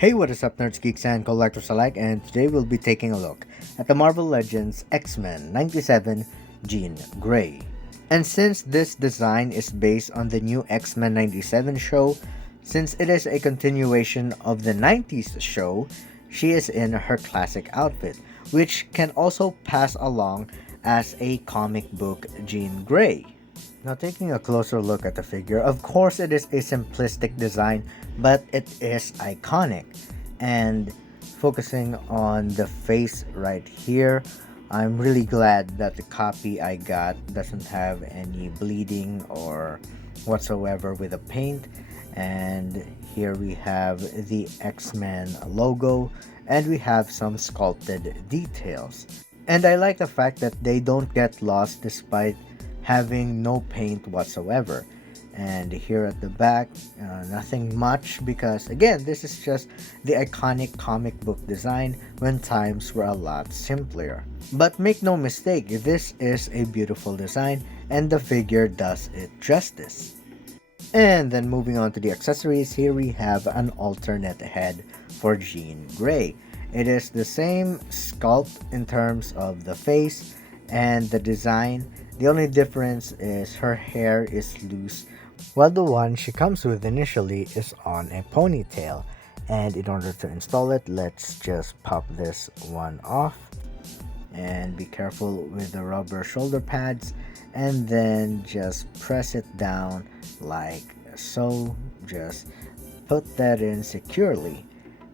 Hey, what is up, nerds, geeks, and collectors alike? And today we'll be taking a look at the Marvel Legends X-Men 97 Jean Grey. And since this design is based on the new X-Men 97 show, since it is a continuation of the 90s show, she is in her classic outfit, which can also pass along as a comic book Jean Grey. Now, taking a closer look at the figure, of course it is a simplistic design, but it is iconic. And focusing on the face right here, I'm really glad that the copy I got doesn't have any bleeding or whatsoever with the paint. And here we have the X-Men logo, and we have some sculpted details. And I like the fact that they don't get lost despite having no paint whatsoever. And here at the back, nothing much because again, this is just the iconic comic book design when times were a lot simpler. But make no mistake, this is a beautiful design and the figure does it justice. And then moving on to the accessories, here we have an alternate head for Jean Grey. It is the same sculpt in terms of the face and the design. The only difference is her hair is loose, while the one she comes with initially is on a ponytail. And in order to install it, let's just pop this one off. And be careful with the rubber shoulder pads. And then just press it down like so. Just put that in securely.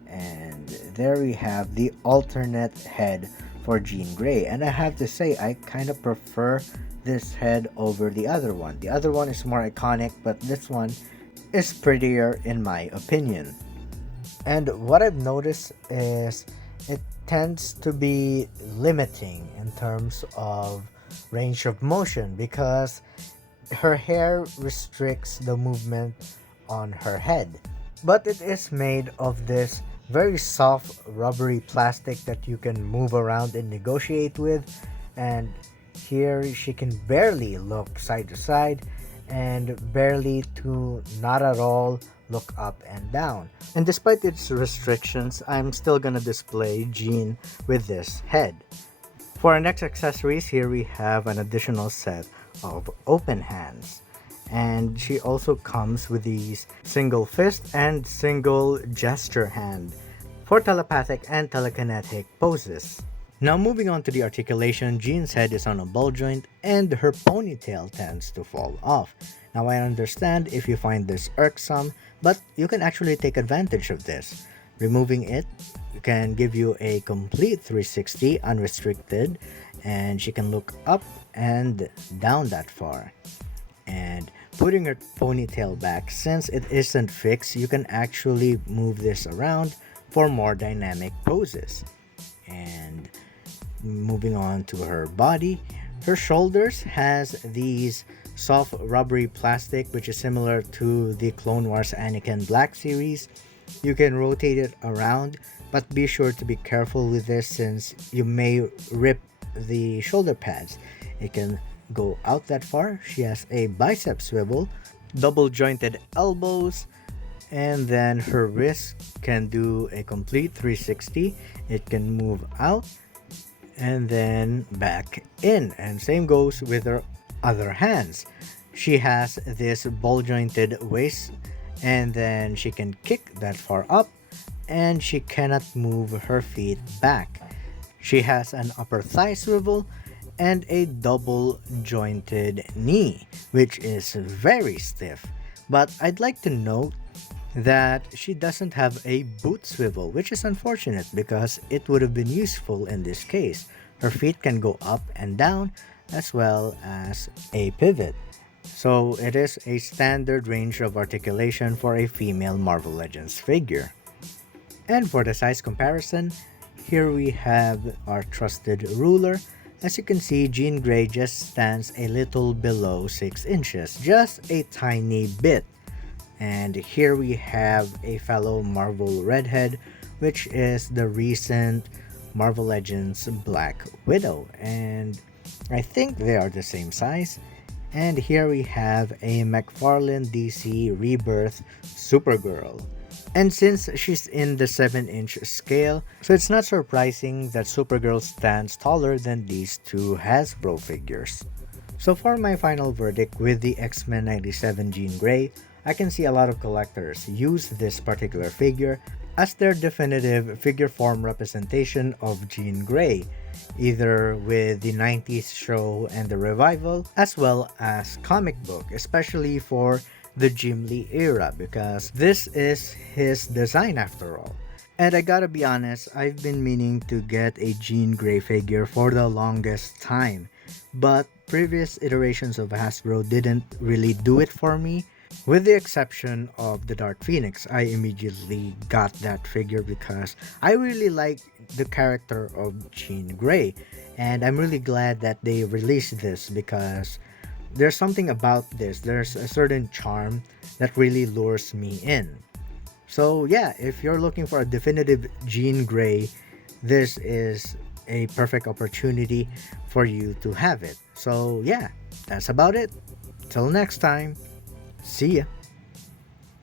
And there we have the alternate head for Jean Grey. And I have to say, I kind of prefer this head over the other one. The other one is more iconic, but this one is prettier in my opinion. And what I've noticed is it tends to be limiting in terms of range of motion because her hair restricts the movement on her head. But it is made of this very soft rubbery plastic that you can move around and negotiate with. And here she can barely look side to side and barely to not at all look up and down. And despite its restrictions, I'm still gonna display Jean with this head. For our next accessories, here we have an additional set of open hands. And she also comes with these single fist and single gesture hand for telepathic and telekinetic poses. Now moving on to the articulation, Jean's head is on a ball joint and her ponytail tends to fall off. Now I understand if you find this irksome, but you can actually take advantage of this. Removing it can give you a complete 360 unrestricted, and she can look up and down that far. And putting her ponytail back, since it isn't fixed, you can actually move this around for more dynamic poses. And moving on to her body, her shoulders has these soft rubbery plastic which is similar to the Clone Wars Anakin Black series. You can rotate it around, but be sure to be careful with this since you may rip the shoulder pads. It can go out that far. She has a bicep swivel, double jointed elbows, and then her wrist can do a complete 360. It can move out and then back in, and same goes with her other hands. She has this ball jointed waist, and then she can kick that far up, and she cannot move her feet back. She has an upper thigh swivel and a double jointed knee, which is very stiff. But I'd like to note that she doesn't have a boot swivel, which is unfortunate because it would have been useful in this case. Her feet can go up and down as well as a pivot. So it is a standard range of articulation for a female Marvel Legends figure. And for the size comparison, here we have our trusted ruler. As you can see, Jean Grey just stands a little below 6 inches, just a tiny bit. And here we have a fellow Marvel redhead, which is the recent Marvel Legends Black Widow. And I think they are the same size. And here we have a McFarlane DC Rebirth Supergirl. And since she's in the 7-inch scale, so it's not surprising that Supergirl stands taller than these two Hasbro figures. So for my final verdict with the X-Men 97 Jean Grey, I can see a lot of collectors use this particular figure as their definitive figure form representation of Jean Grey, either with the 90s show and the revival, as well as comic book, especially for the Jim Lee era, because this is his design after all. And I gotta be honest, I've been meaning to get a Jean Grey figure for the longest time, but previous iterations of Hasbro didn't really do it for me. With the exception of the Dark Phoenix, I immediately got that figure because I really like the character of Jean Grey, and I'm really glad that they released this because there's something about this. There's a certain charm that really lures me in. So yeah, if you're looking for a definitive Jean Grey, this is a perfect opportunity for you to have it. So yeah, that's about it. Till next time, see ya.